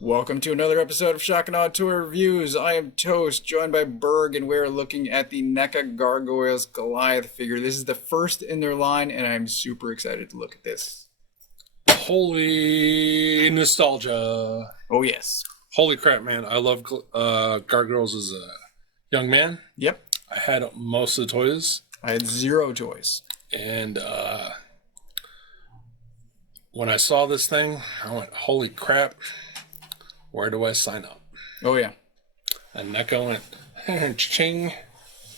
Welcome to another episode of Shock and Awe Tour Reviews. I am Toast, joined by Berg, and we're looking at the NECA Gargoyles Goliath figure. This is the first in their line, and I'm super excited to look at this. Holy nostalgia. Oh, yes. Holy crap, man. I love Gargoyles as a young man. Yep. I had most of the toys. I had 0 toys. And when I saw this thing, I went, holy crap. Where do I sign up? Oh, yeah. And NECA went, ching.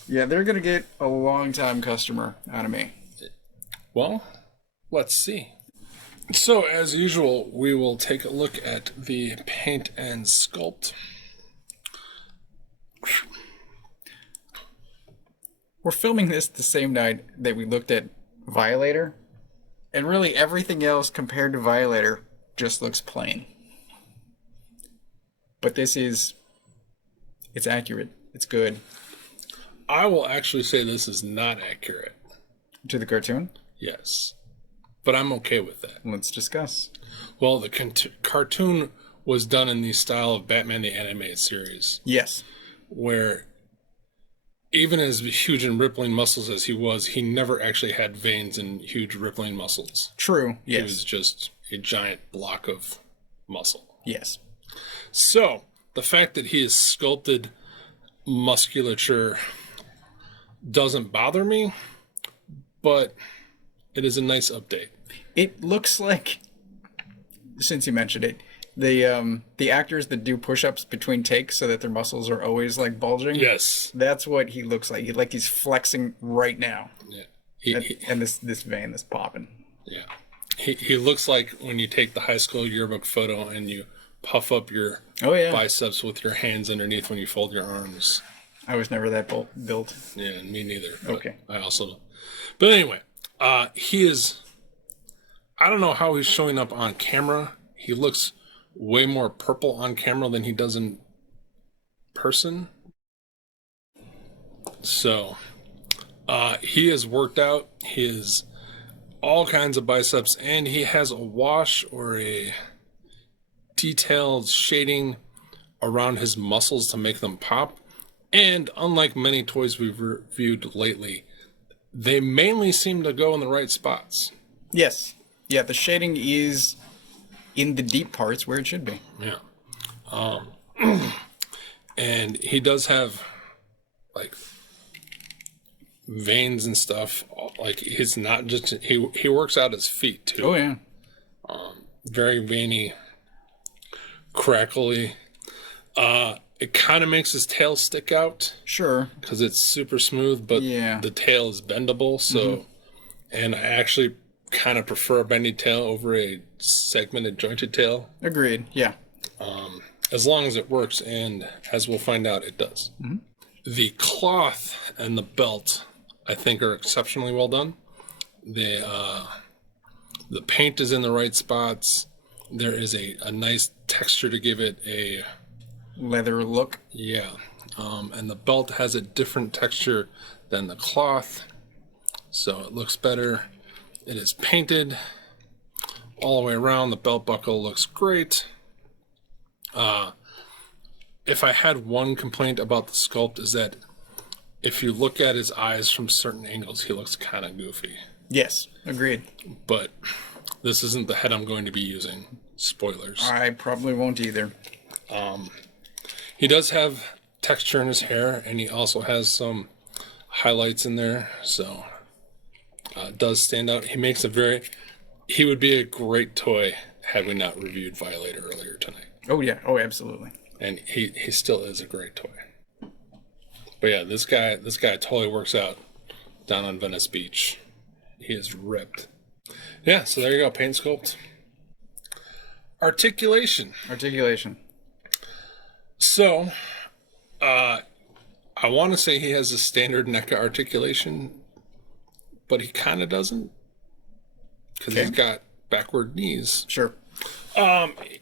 Yeah, they're going to get a long-time customer out of me. Well, let's see. So, as usual, we will take a look at the paint and sculpt. We're filming this the same night that we looked at Violator, and really everything else compared to Violator just looks plain. But this is, it's accurate. It's good. I will actually say this is not accurate. To the cartoon? Yes. But I'm okay with that. Let's discuss. Well, the cartoon was done in the style of Batman the Animated Series. Yes. Where even as huge and rippling muscles as he was, he never actually had veins and huge rippling muscles. True, yes. He was just a giant block of muscle. Yes. So, the fact that he is sculpted musculature doesn't bother me, but it is a nice update. It looks like, since you mentioned it, the actors that do push-ups between takes so that their muscles are always like bulging. Yes. That's what he looks like. Like he's flexing right now. Yeah. And this vein is popping. Yeah. He looks like when you take the high school yearbook photo and you puff up your biceps with your hands underneath when you fold your arms. I was never that built. Yeah, me neither. Okay. I also. But anyway, he is. I don't know how he's showing up on camera. He looks way more purple on camera than he does in person. So, he is worked out. He has all kinds of biceps, and he has a wash or a detailed shading around his muscles to make them pop. And unlike many toys we've reviewed lately, they mainly seem to go in the right spots. Yes. Yeah, the shading is in the deep parts where it should be. Yeah. And he does have, like, veins and stuff. Like, he's not just... He works out his feet, too. Oh, yeah. Very veiny, crackly. It kind of makes his tail stick out. Sure. Because it's super smooth, but the tail is bendable. So, and I actually kind of prefer a bendy tail over a segmented jointed tail. Agreed. Yeah. As long as it works, and as we'll find out, it does. Mm-hmm. The cloth and the belt, I think, are exceptionally well done. The paint is in the right spots. There is a nice texture to give it a leather look. Yeah. And the belt has a different texture than the cloth, so it looks better. It is painted all the way around. The belt buckle looks great. If I had one complaint about the sculpt, is that if you look at his eyes from certain angles, he looks kind of goofy. Yes, agreed. But this isn't the head I'm going to be using. Spoilers. I probably won't either. He does have texture in his hair, and he also has some highlights in there, so it does stand out. He would be a great toy had we not reviewed Violator earlier tonight. Oh, yeah. Oh, absolutely. And he still is a great toy. But yeah, this guy totally works out down on Venice Beach. He is ripped. Yeah, so there you go, paint sculpt. Articulation. So, I want to say he has a standard NECA articulation, but he kind of doesn't. Because he's got backward knees. Sure.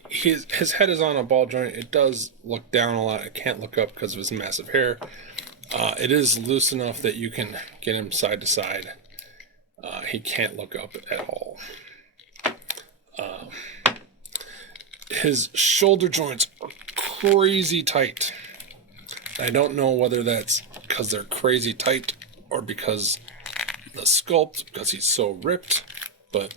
His head is on a ball joint. It does look down a lot. It can't look up because of his massive hair. It is loose enough that you can get him side to side. He can't look up at all. His shoulder joints are crazy tight. I don't know whether that's because they're crazy tight or because the sculpt, because he's so ripped, but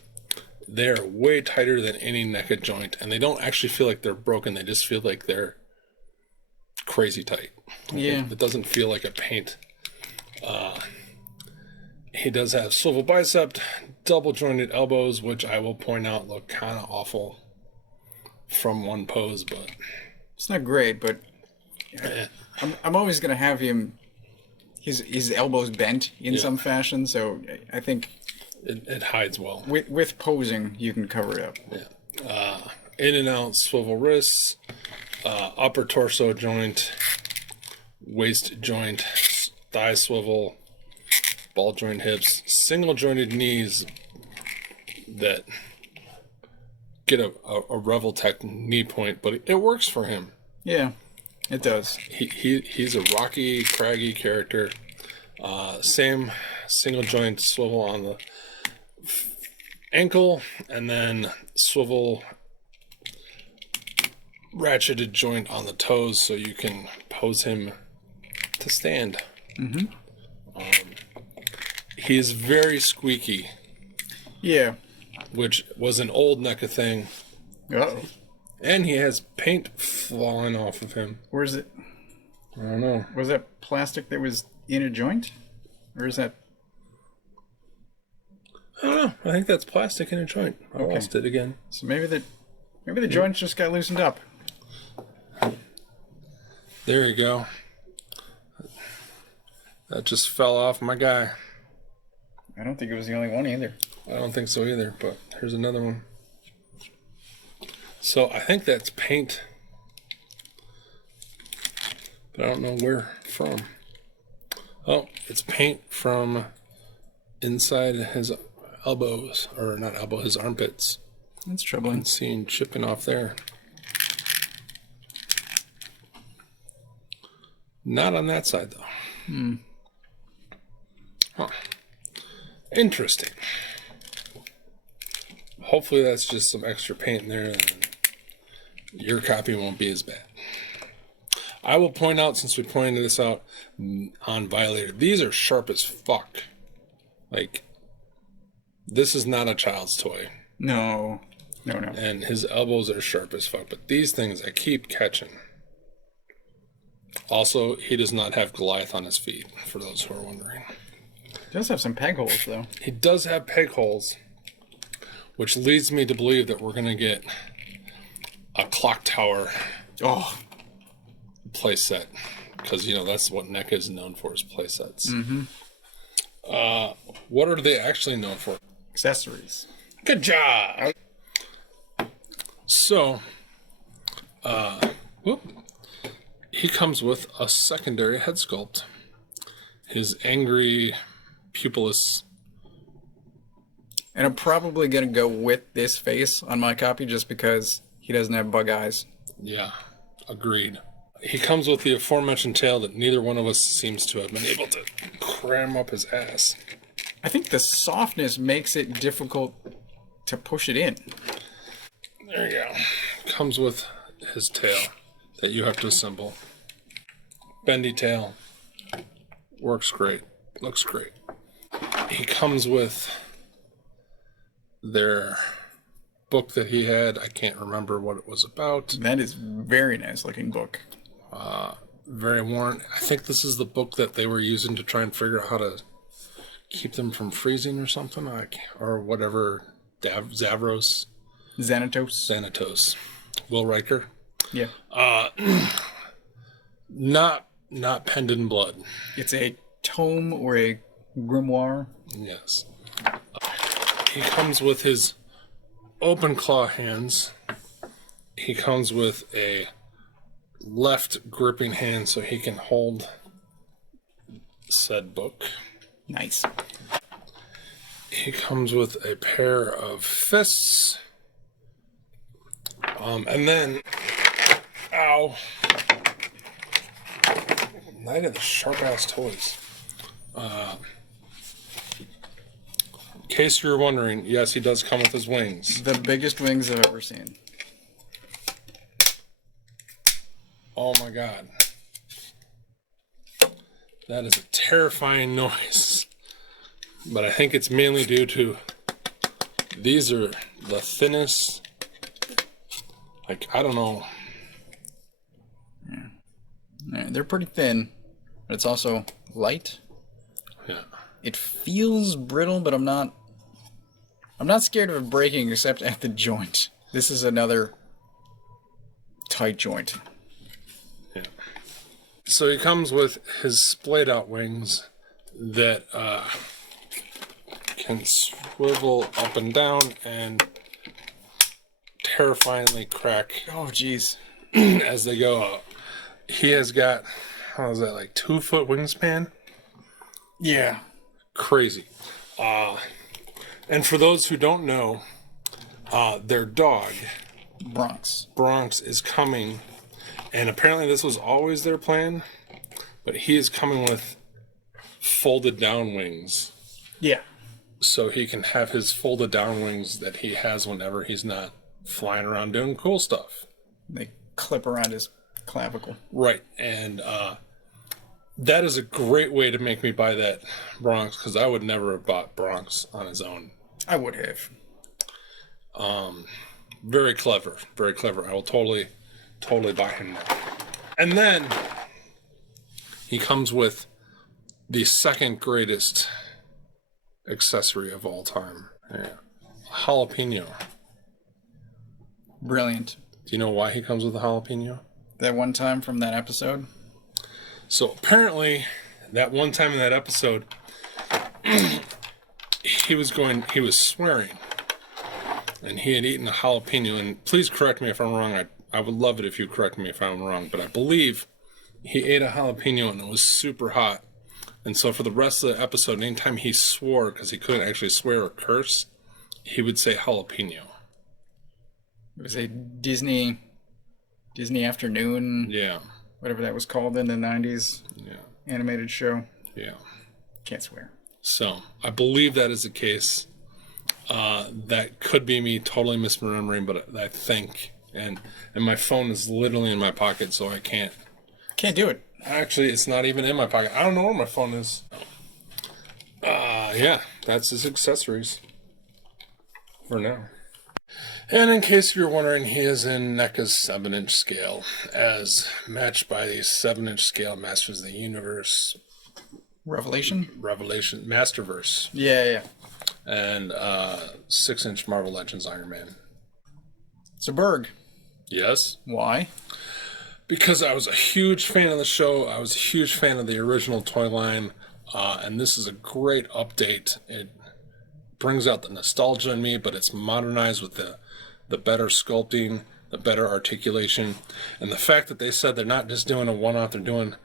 they're way tighter than any NECA joint, and they don't actually feel like they're broken. They just feel like they're crazy tight. Yeah. It doesn't feel like a paint. He does have swivel bicep, double jointed elbows, which I will point out look kind of awful from one pose, but It's not great, but I'm always going to have him, his elbows bent in some fashion, so I think it hides well. with posing, you can cover it up. Yeah. In and out swivel wrists, upper torso joint, waist joint, thigh swivel, ball joint hips, single jointed knees that get a Reveltech knee point, but it works for him. Yeah, it does. He's a rocky, craggy character. Same single joint swivel on the ankle, and then swivel ratcheted joint on the toes, so you can pose him to stand. Mm-hmm. He is very squeaky. Yeah. Which was an old NECA thing. Uh-oh. And he has paint falling off of him. Where's it? I don't know. Was that plastic that was in a joint? Or is that... I don't know. I think that's plastic in a joint. I lost it again. So maybe the joints just got loosened up. There you go. That just fell off my guy. I don't think it was the only one either. I don't think so either, but here's another one. So I think that's paint. But I don't know where from. Oh, it's paint from inside his elbows, or not elbow, his armpits. That's troubling. I'm seeing chipping off there. Not on that side, though. Huh. Interesting. Hopefully that's just some extra paint in there, and your copy won't be as bad. I will point out, since we pointed this out on Violator, these are sharp as fuck. Like, this is not a child's toy. No. And his elbows are sharp as fuck, but these things I keep catching. Also, he does not have Goliath on his feet, for those who are wondering. He does have some peg holes, though. He does have peg holes, which leads me to believe that we're going to get a clock tower play set. Because, you know, that's what NECA is known for, is play sets. Mm-hmm. What are they actually known for? Accessories. Good job! So, he comes with a secondary head sculpt. His angry pupilless. And I'm probably going to go with this face on my copy just because he doesn't have bug eyes. Yeah, agreed. He comes with the aforementioned tail that neither one of us seems to have been able to cram up his ass. I think the softness makes it difficult to push it in. There you go. Comes with his tail that you have to assemble. Bendy tail. Works great. Looks great. He comes with their book that he had. I can't remember what it was about. That is very nice looking book. Very worn. I think this is the book that they were using to try and figure out how to keep them from freezing or something. Or whatever. Xanatos. Will Riker. Yeah. Not penned in blood. It's a tome or a grimoire. Yes. He comes with his open claw hands. He comes with a left gripping hand so he can hold said book. Nice. He comes with a pair of fists. And then, ow. Night of the sharp-ass toys. In case you're wondering, yes, he does come with his wings. The biggest wings I've ever seen. Oh my God. That is a terrifying noise. But I think it's mainly due to these are the thinnest, like, I don't know. Yeah, they're pretty thin, but it's also light. Yeah. It feels brittle, but I'm not scared of it breaking except at the joint. This is another tight joint. Yeah. So he comes with his splayed out wings that can swivel up and down and terrifyingly crack Oh, jeez. as they go up. He has got, how is that, like 2-foot wingspan? Yeah. Crazy. And for those who don't know, their dog, Bronx, is coming. And apparently this was always their plan, but he is coming with folded down wings. Yeah. So he can have his folded down wings that he has whenever he's not flying around doing cool stuff. They clip around his clavicle. Right. And that is a great way to make me buy that Bronx, because I would never have bought Bronx on his own. I would have. Very clever. Very clever. I will totally buy him now. And then he comes with the second greatest accessory of all time. Yeah. Jalapeno. Brilliant. Do you know why he comes with a jalapeno? That one time from that episode? So apparently, that one time in that episode, he was swearing. And he had eaten a jalapeno. And please correct me if I'm wrong. I would love it if you correct me if I'm wrong. But I believe he ate a jalapeno and it was super hot. And so for the rest of the episode, anytime he swore, because he couldn't actually swear or curse, he would say jalapeno. It was a Disney Afternoon. Yeah. Whatever that was called in the 90s. Yeah. Animated show. Yeah. Can't swear. So I believe that is the case. That could be me totally misremembering, but I think, and my phone is literally in my pocket, so I can't do it. Actually, it's not even in my pocket. I don't know where my phone is. Yeah, that's his accessories for now. And in case you're wondering, he is in NECA's 7-inch scale, as matched by the 7-inch scale Masters of the Universe. Revelation, Masterverse. Yeah. And 6-inch Marvel Legends Iron Man. So Berg. Yes? Why? Because I was a huge fan of the show. I was a huge fan of the original toy line. And this is a great update. It brings out the nostalgia in me, but it's modernized with the better sculpting, the better articulation. And the fact that they said they're not just doing a one-off, they're doing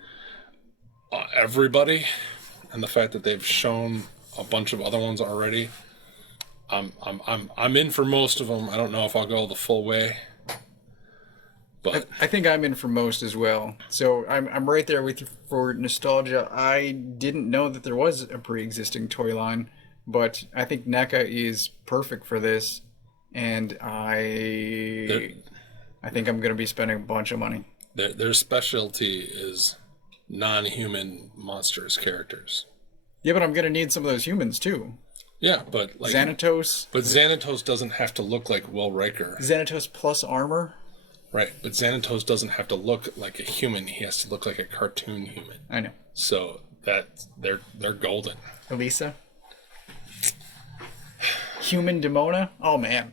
everybody. And the fact that they've shown a bunch of other ones already. I'm in for most of them. I don't know if I'll go the full way. But I think I'm in for most as well. So I'm right there with you for nostalgia. I didn't know that there was a pre-existing toy line, but I think NECA is perfect for this, and I think I'm going to be spending a bunch of money. Their specialty is non-human monstrous characters. Yeah, but I'm going to need some of those humans too. Yeah, but like Xanatos. But Xanatos doesn't have to look like Will Riker. Xanatos plus armor. Right, but Xanatos doesn't have to look like a human. He has to look like a cartoon human. I know. So that they're golden. Elisa. Human Demona. Oh man.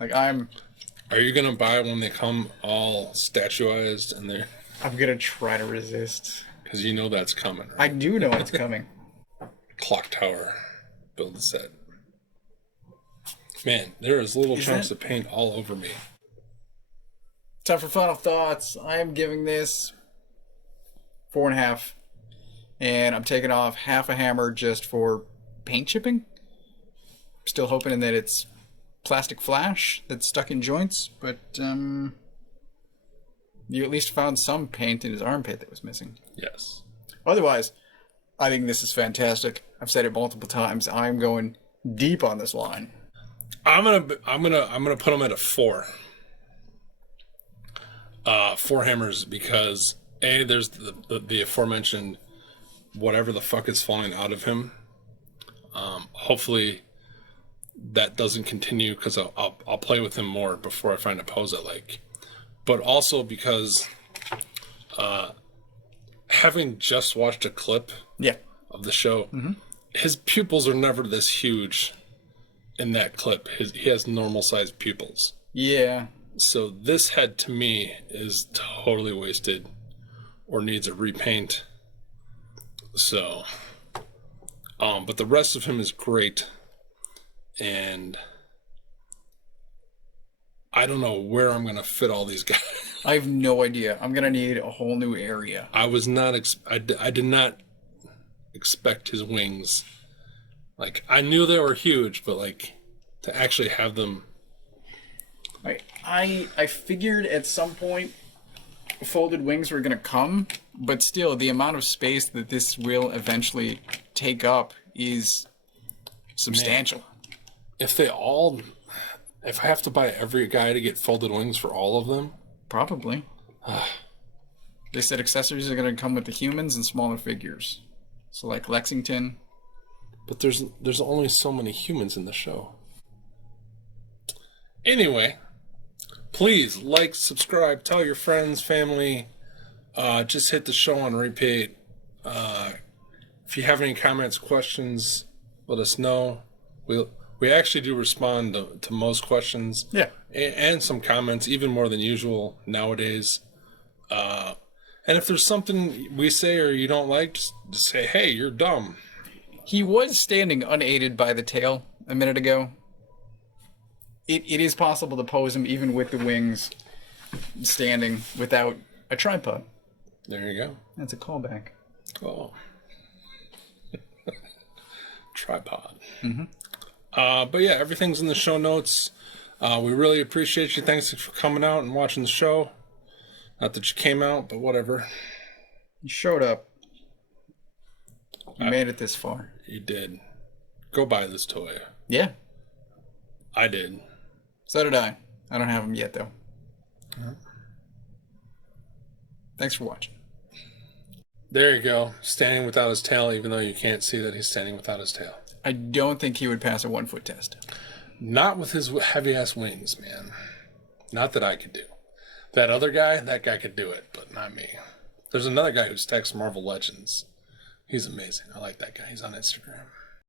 Like Are you gonna buy when they come all statuized and they're? I'm gonna try to resist. Because you know that's coming. Right? I do know it's coming. Clock tower, build a set. Man, there is little chunks of paint all over me. Time for final thoughts. I am giving this 4.5, and I'm taking off half a hammer just for paint chipping. Still hoping that it's plastic flash that's stuck in joints, but you at least found some paint in his armpit that was missing. Yes. Otherwise, I think this is fantastic. I've said it multiple times. I'm going deep on this line. I'm gonna put him at a 4. 4 hammers because there's the aforementioned whatever the fuck is falling out of him. Hopefully that doesn't continue because I'll play with him more before I find a pose I like. But also because having just watched a clip of the show, his pupils are never this huge in that clip. He has normal sized pupils. Yeah. So this head to me is totally wasted or needs a repaint. So, but the rest of him is great. And I don't know where I'm going to fit all these guys. I have no idea. I'm going to need a whole new area. I was not, I did not expect his wings. Like, I knew they were huge, but like, to actually have them. I figured at some point folded wings were going to come, but still, the amount of space that this will eventually take up is substantial. Man, if I have to buy every guy to get folded wings for all of them? Probably. They said accessories are going to come with the humans and smaller figures. So like Lexington. But there's only so many humans in the show. Anyway, please like, subscribe, tell your friends, family. Just hit the show on repeat. If you have any comments, questions, let us know. We actually do respond to most questions. Yeah. And some comments, even more than usual nowadays. And if there's something we say or you don't like, just say, hey, you're dumb. He was standing unaided by the tail a minute ago. It is possible to pose him even with the wings standing without a tripod. There you go. That's a callback. Oh. Tripod. Mm-hmm. But yeah, everything's in the show notes. We really appreciate you. Thanks for coming out and watching the show. Not that you came out, but whatever. You showed up. You made it this far. You did. Go buy this toy. Yeah. I did. So did I. I don't have them yet, though. Thanks for watching. There you go. Standing without his tail, even though you can't see that he's standing without his tail. I don't think he would pass a 1-foot test. Not with his heavy-ass wings, man. Not that I could do. That other guy, that guy could do it, but not me. There's another guy who stacks Marvel Legends. He's amazing. I like that guy. He's on Instagram.